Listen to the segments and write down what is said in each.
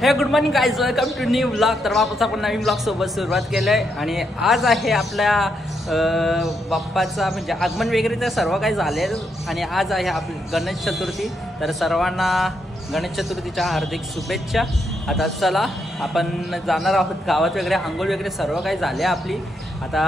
हे good morning guys, welcome to new blog. तर वापस आपण नवीन ब्लॉग सोबत सुरुवात केलंय आणि आज आहे आपल्या बाप्पाचा म्हणजे आगमन वगैरे तर सर्व काही झाले आणि आज आहे आपली गणेश चतुर्थी। तर सर्वांना गणेश चतुर्थीच्या हार्दिक शुभेच्छा। आता चला आपण जाणार आहोत गावात वगैरे, आंघोळ वगैरे सर्व काही झाले आपली। आता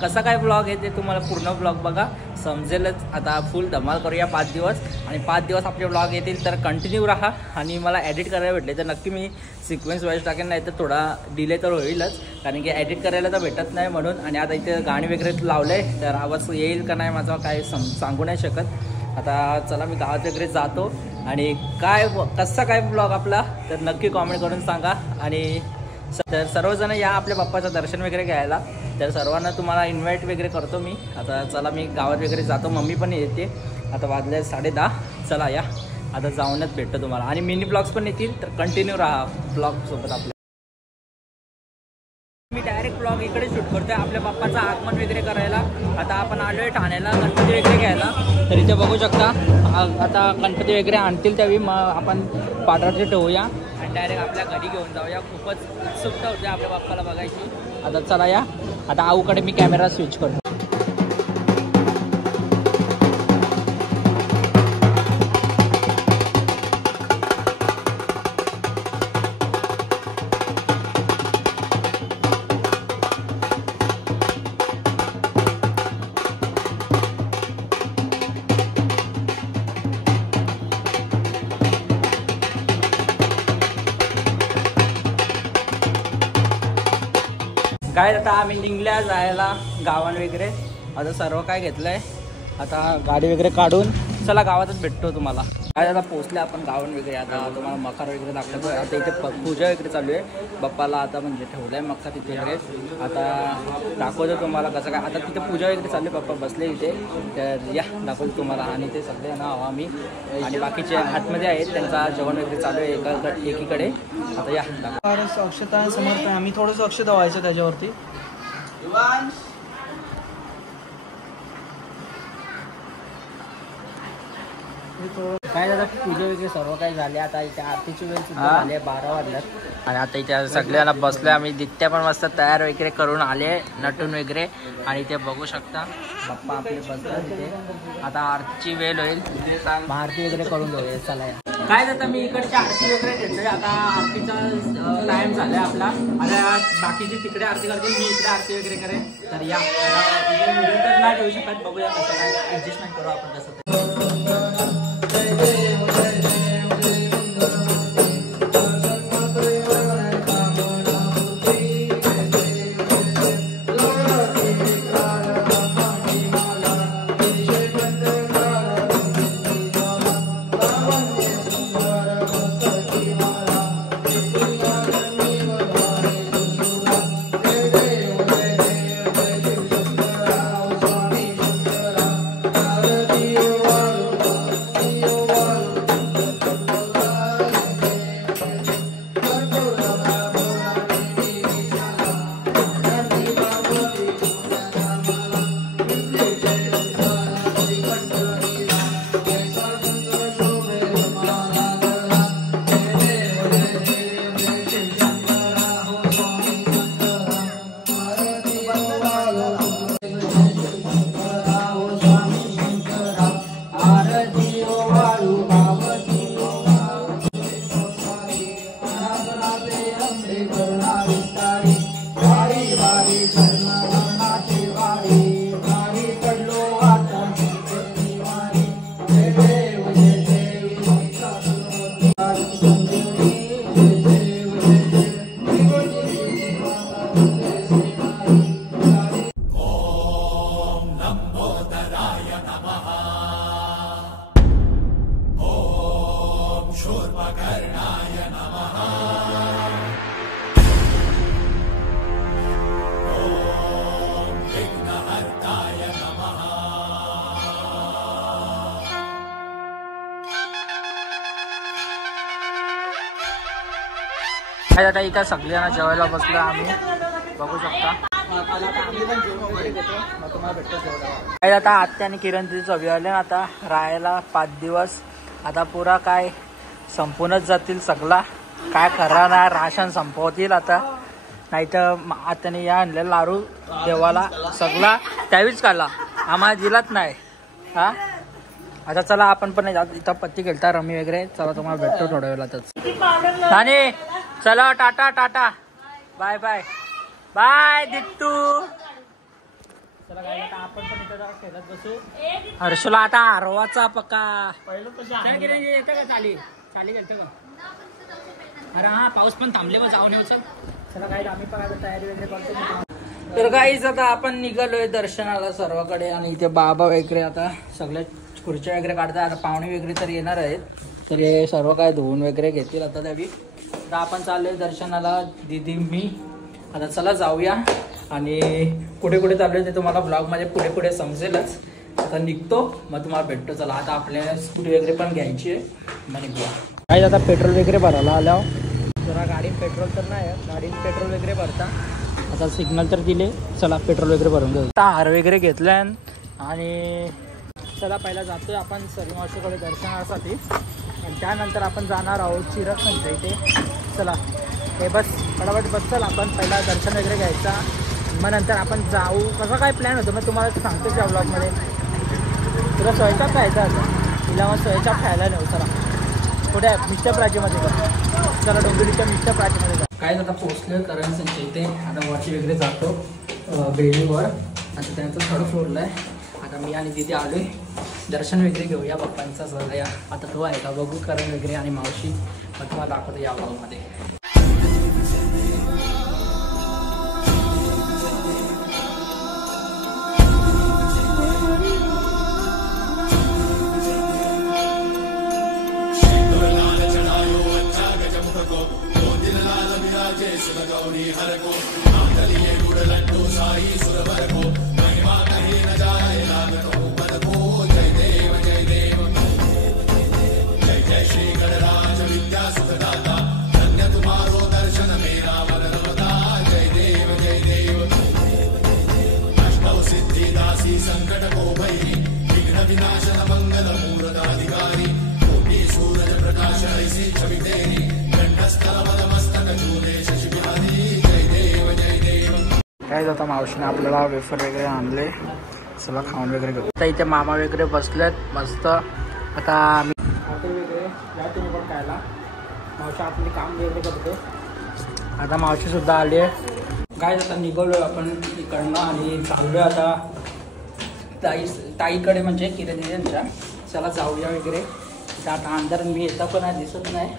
कसा काय ब्लॉग आहे ते तुम्हाला पूर्ण ब्लॉग बघा समजेलच। आता फुल धमाल करूया 5 दिवस आणि 5 दिवस आपले ब्लॉग येतील तर कंटिन्यू राहा। आणि मला एडिट करायला भेटले तर नक्की मी सिक्वेन्स वाईज टाकेन, नाही तर थोडा डिले तर होईलच कारण की एडिट करायला तर भेटत नाही म्हणून। आणि आता इथे गाणी वगैरे लावलं आहे तर आवाज येईल का नाही माझा काय सांगू नाही शकत। आता चला मी गावात वगैरे जातो आणि कसा काय ब्लॉग आपला तर नक्की कॉमेंट करून सांगा। आणि तर सर्वजण या आपल्या बाप्पाचं दर्शन वगैरे घ्यायला, तर सर्वांना तुम्हाला इन्व्हाइट वगैरे करतो मी। आता चला मी गावात वगैरे जातो, मम्मी पण येते। आता वाजले 10:30, चला या आता जाऊनच भेटतो तुम्हाला आणि मिनी ब्लॉग्स पण येतील तर कंटिन्यू राहा ब्लॉगसोबत आपल्या। मी डायरेक्ट ब्लॉग इकडे शूट करतोय आपल्या बाप्पाचं आगमन वगैरे करायला। आता आपण आलो आहे ठाण्याला गणपती वगैरे घ्यायला, तर इथे बघू शकता आता गणपती वगैरे आणतील त्यावेळी मग आपण पाठरात्री ठेवूया आणि डायरेक्ट आपल्या घरी घेऊन जाऊया। खूपच उत्सुकता होती आपल्या बाप्पाला बघायची। आता चला या, आता आऊकडे मी कॅमेरा स्विच करतो। काय आता आम्ही निघल्या जायला गावान वगैरे, आता सर्व काय घेतलंय, आता गाडी वगैरे काढून चला गावातच भेटतो तुम्हाला। काय आता पोहोचले आपण गावान वगैरे, आता तुम्हाला मखर वगैरे दाखवतो। आता इथे पूजा वगैरे चालू आहे बाप्पाला, आता म्हणजे ठेवलंय मक्का तिथे वगैरे। आता दाखवतो तुम्हाला कसं काय, आता तिथे पूजा वगैरे चालू आहे, बाप्पा बसले इथे तर या दाखवतो तुम्हाला। आणि ते सगळे ना आम्ही आणि बाकीचे आतमध्ये आहेत, त्यांचा जेवण वगैरे चालू आहे एकीकडे। आता या अक्षता समर्पण, आम्ही थोडंसं अक्षता व्हायचं त्याच्यावरती। काय आता पूजा वगैरे सर्व काही झाले। आता इथे आरतीची वेळ सुद्धा झाली आहे, 12 वाजल्यात आणि आता इथे सगळ्यांना बसलोय आम्ही। दित्या पण मस्त तयार वगैरे करून आले नटून वगैरे आणि इथे बघू शकता बाप्पा आपले बसतात तिथे। आता आरतीची वेळ होईल, आरती वगैरे करून जाऊया चला। काय आता मी इकडची आरती वगैरे घेतोय, आता आरतीचा टाइम झालाय आपला। आता बाकीची तिकडे आरती करतील, मी इकडे आरती वगैरे करेन। तर या व्हिडिओ तर नाही ठेवू शकत, बघूया कसं काय ऍडजस्टमेंट करू आपण कसं। आता इथं सगळ्यांना जेवायला बसलो आम्ही, बघू शकता। आता आत्या आणि किरण तिथे चवी आले आता राहायला 5 दिवस। आता पुरा काय संपूनच जातील सगळा काय करा ना, राशन संपवतील आता, नाही तर आताने या आणलेला लाडू देवाला सगळा त्यावेळीच काढला, आम्हाला दिलाच नाही हा. आता चला आपण पण इथं पत्ती खेळता रमी वगैरे, चला तुम्हाला भेटतो थोड्या वेळातच. आणि चला tata tata bye bye bye Dittu. चला काय आता आपण पण इथं जरा खेळत बसू. हर्षला आता आरवाचा पक्का येतं का, चाली चाली गेलं का. अरे हा पाऊस पण थांबले बस जाऊन येऊ. चला काय आम्ही पण आता तयारी वगैरे करतो. तर गाईज आता आपण निघालोय दर्शनाला सर्वाकडे, आणि इथे बाबा वगैरे आता सगळे खुर्च्या वगैरे काढतात. आता पाहुणे वगैरे तर येणार आहेत, तर हे सर्व काय धुवून वगैरे घेतील आता त्यावेळी. तर आपण चाललोय दर्शनाला दीदी मी. आता चला जाऊया, आणि कुठे कुठे चाललोय ते तुम्हाला ब्लॉगमध्ये पुढे पुढे समजेलच. आता निघतो मग तुम्हाला भेटतो. चला आता आपल्याला स्कूटी वगैरे पण घ्यायची आहे, मग निघूया. काय आता पेट्रोल वगैरे भरायला आल्यावर जरा गाडीत पेट्रोल तर नाही, गाडीत पेट्रोल वगैरे भरता. आता सिग्नल तर दिले, चला पेट्रोल वगैरे भरून घेऊ. आता हार वगैरे घेतले, आणि चला पहिला जातोय आपण सरी मावशीकडे दर्शनासाठी, आणि त्यानंतर आपण जाणार आहोत चिरक संच्या इथे. चला हे बस फटाफट बस, चल आपण पहिला दर्शन वगैरे घ्यायचा, मग नंतर आपण जाऊ. कसा काय प्लॅन होतो मग तुम्हाला सांगतो त्या ब्लॉगमध्ये. तुला स्वयंपाक खायचा होता, तिला मग स्वयंपाक खायला नेऊ. चला पुढे मिस्टर प्राचीमध्ये जा, चला डोंबिवलीच्या मिस्टर प्राचीमध्ये जा. काय आता पोहोचलं करण संच्या इथे. आता वरची वगैरे जातो बिल्डिंगवर, आता त्यांचं थर्ड फ्लोअरला आहे. आता मी आणि तिथे आलोय, दर्शन वगैरे घेऊया बाप्पांचा सगळ्या. आता तो आहे का बघू, करण वगैरे आणि मावशी, मग तुम्हाला दाखवतो या ब्लॉगमध्ये. काय जाता मावशीने आपल्याला वेफर वगैरे आणले, चला खाऊन वगैरे घेऊ. आता इथे मामा वगैरे बसलेत मस्त. आता आम्ही खाते वगैरे या तुम्ही पण खायला. मावशी आपली काम वगैरे करते. आता मावशी सुद्धा आली आहे. काय आता निघालोय आपण इकडनं, आणि चाललोय आता ताईकडे, म्हणजे किरण यांच्या. चला जाऊया वगैरे. आता अंदर मी येता पण आहे, दिसत नाही.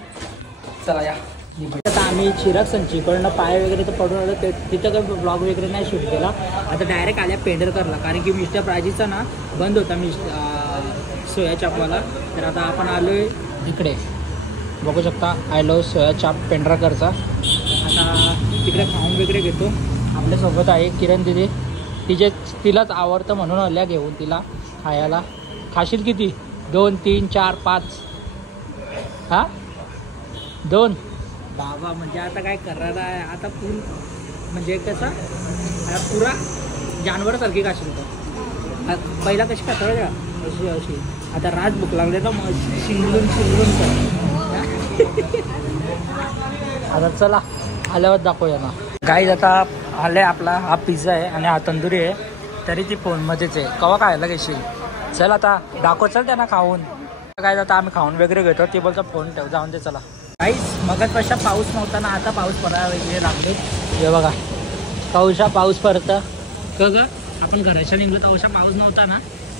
चला या. आता आम्ही चिराग संचीकडनं पाय वगैरे तर पडून आलो, तिथं काही ब्लॉग वगैरे नाही शूट केला. आता डायरेक्ट आल्या पेंढरकरला, कारण की मिस्टर प्राचीचा ना बंद होता सोया चापवाला. तर आता आपण आलोय इकडे, बघू शकता आय लव्ह सोया चाप पेंढरकरचा. आता तिकडे खाऊन वगैरे घेतो. आपल्यासोबत आहे किरण दिदी, तिलाच आवडतं म्हणून आल्या घेऊन तिला खायला. खाशील किती? 2 3 4 5 हां 2 बाबा. म्हणजे आता काय करणार आहे आता, म्हणजे कसं पुरा जानवरसारखी खाशील होतं. पहिला कशी खातात का अशी अशी, आता रात भूक लागले ना मग शिंगलून आता चला आल्यावर दाखवूया ना. गाईज आता आले, आपला हा पिझ्झा आहे आणि हा तंदुरी आहे, तरी ती फोनमध्येच आहे. केव्हा खायला घेशील? चल आता दाखव, चल त्यांना खाऊन. काय आता आम्ही खाऊन वगैरे घेतो, ते बोलतो फोन ठेव, जाऊन दे. चला काहीच मगाचपेक्षा पाऊस नव्हता ना, आता पाऊस पडायला वगैरे लागले. हे बघा पाऊसा पाऊस पडतं का ग. आपण घराच्या निघलो तेव्हा पाऊस नव्हता ना,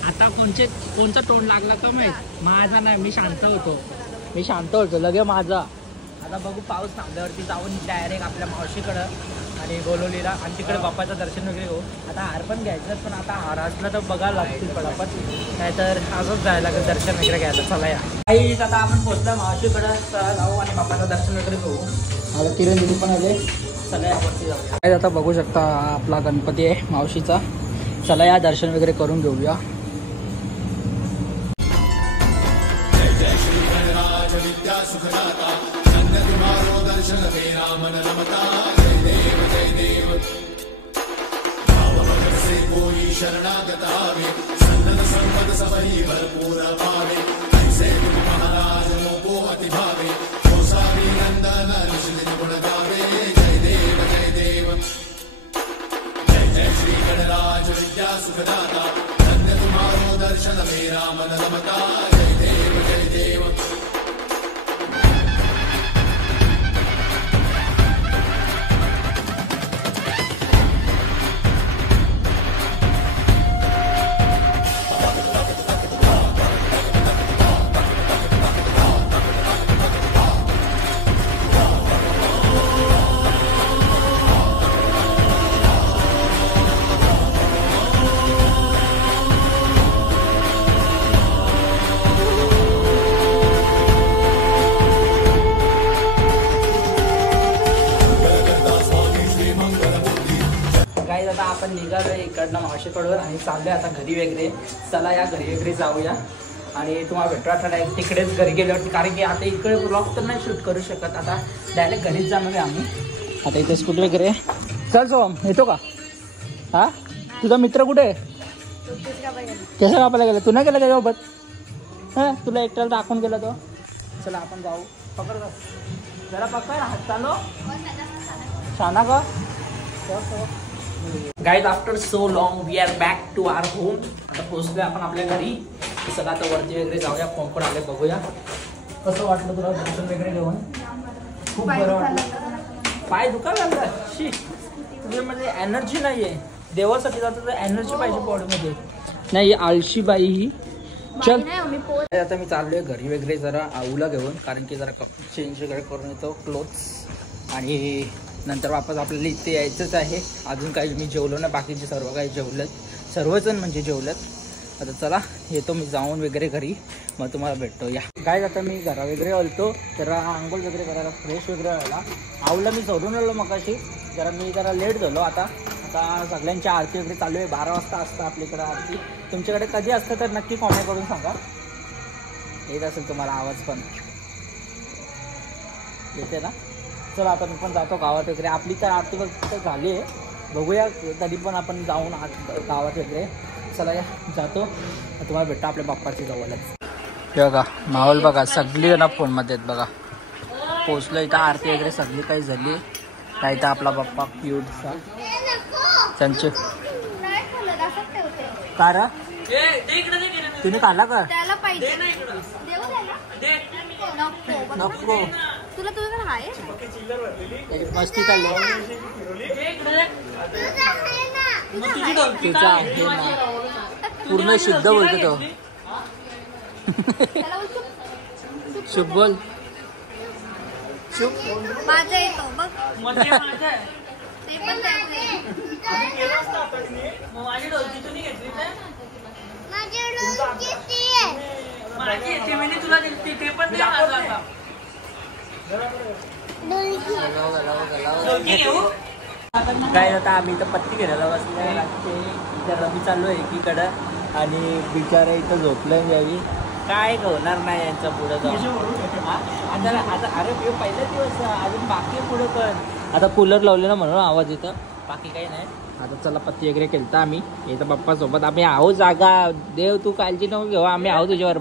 आता कोणचं तोंड लागलं का माहीत. माझा नाही, मी शांत होतो लगे माझा. आता बघू पाऊस थांबल्यावरती जाऊन डायरेक्ट आपल्या मावशीकडं आणि बोलवलीला, आणि तिकडे बाप्पाचं दर्शन वगैरे घेऊ. आता हार पण घ्यायचं, पण आता हार असलं तर बघायला लागतील पटापट, नाहीतर असंच जायला लागेल दर्शन वगैरे घ्यायला. चला या काही. आता आपण पोहोचलो मावशीकडं, चला जाऊ आणि बाप्पाचं दर्शन वगैरे घेऊ. आता किरण दिदी पण आले, चला यावरती जाऊ. काय आता बघू शकता आपला गणपती आहे मावशीचा. चला या दर्शन वगैरे करून घेऊया. शरणागत आवे सन्नत संपद सबरी भरपूर पावे ऐसे महाराज मोको अति भावे नंदन आपण निघालो इकडनं मावशीकडून आणि चाललोय आता घरी वगैरे. चला या घरी वगैरे जाऊया आणि तुम्हाला भेटू आता तिकडेच घरी गेल्यावरती, कारण की आता इकडे ब्लॉग तर नाही शूट करू शकत. आता डायरेक्ट घरीच जाणार आहे आम्ही. आता इथे स्कूटी वगैरे. चल सोहम येतो का? हा तुझा मित्र कुठे आहे? कसं कापायला गेला? तू नाही गेला त्याच्यासोबत? हां तुला एकट्याला दाखवून गेला तो. चला आपण जाऊ. पकड जरा पकड हात चालो छाना का guys. After so long we are back to our home. आता पोहोचलोय आपण आपल्या घरी. सगळं आता वरती वगैरे जाऊया. कोण आले बघूया. कसं वाटलं तुला दर्शन वगैरे घेऊन? खूप बरं वाटलं. पाय दुखायला लागला. शी तुझ्यामध्ये एनर्जी नाही आहे. देवासाठी जातं तर एनर्जी पाहिजे बॉडीमध्ये. नाही आळशी बाई ही. चल आता मी चाललोय घरी वगैरे जरा आऊला घेऊन, कारण की जरा चेंज वगैरे करून येतो क्लोथ्स आणि नंतर वापस आपल्याला इथे यायचंच आहे. अजून काही मी जेवलो ना, बाकीचे सर्व काही जेवलेत, सर्वजण म्हणजे जेवलेत. आता चला येतो मी जाऊन वगैरे घरी, मग तुम्हाला भेटतो या. काय आता मी घरा वगैरे आलतो जरा आंघोळ वगैरे करायला, फ्रेश वगैरे व्हायला. आऊला मी सोडून आलो मगाशी. मी जरा लेट झालो. आता सगळ्यांची आरती वगैरे चालू आहे. 12 वाजता असतं आपल्याकडे आरती. तुमच्याकडे कधी असतं तर नक्की कॉमेंट करून सांगा. येत असेल तुम्हाला आवाज पण येते ना. चला आता मी पण जातो गावात वगैरे. आपली तर आरती वगैरे झाली आहे. बघूया तरी पण आपण जाऊन गावात वगैरे. चला या जातो. तुम्हाला भेटतो आपल्या बाप्पाची जवळच. बघा माहोल बघा, सगळी जण फोनमध्ये आहेत बघा. पोचलो इथं. आरती वगैरे सगळी काही झाली. नाही तर आपला बाप्पा क्यूटचा त्यांचे कारा तुम्ही काढला का? नको मस्ती चालली तुझा आहे ना, पूर्ण शुद्ध बोलतो तो. शुभ बोल. शुभ माझा येतो बघ. काय आता आम्ही इथं पत्ती घ्यायला बसले लागते. इथं रवी चाललो आहे एकीकडं आणि बिचारा इथं झोपलं यावी. काय होणार नाही यांच्या पुढं जाऊन. आता अरे पहिला दिवस अजून बाकी पुढं पण. आता कूलर लावलेला म्हणून आवाज येतं, बाकी काही नाही. आता चला पत्ती वगैरे केलता आम्ही. इथं पप्पा सोबत आम्ही आहो. जागा देव तू काळजी नको घेऊ, आम्ही आहो तुझ्यावर.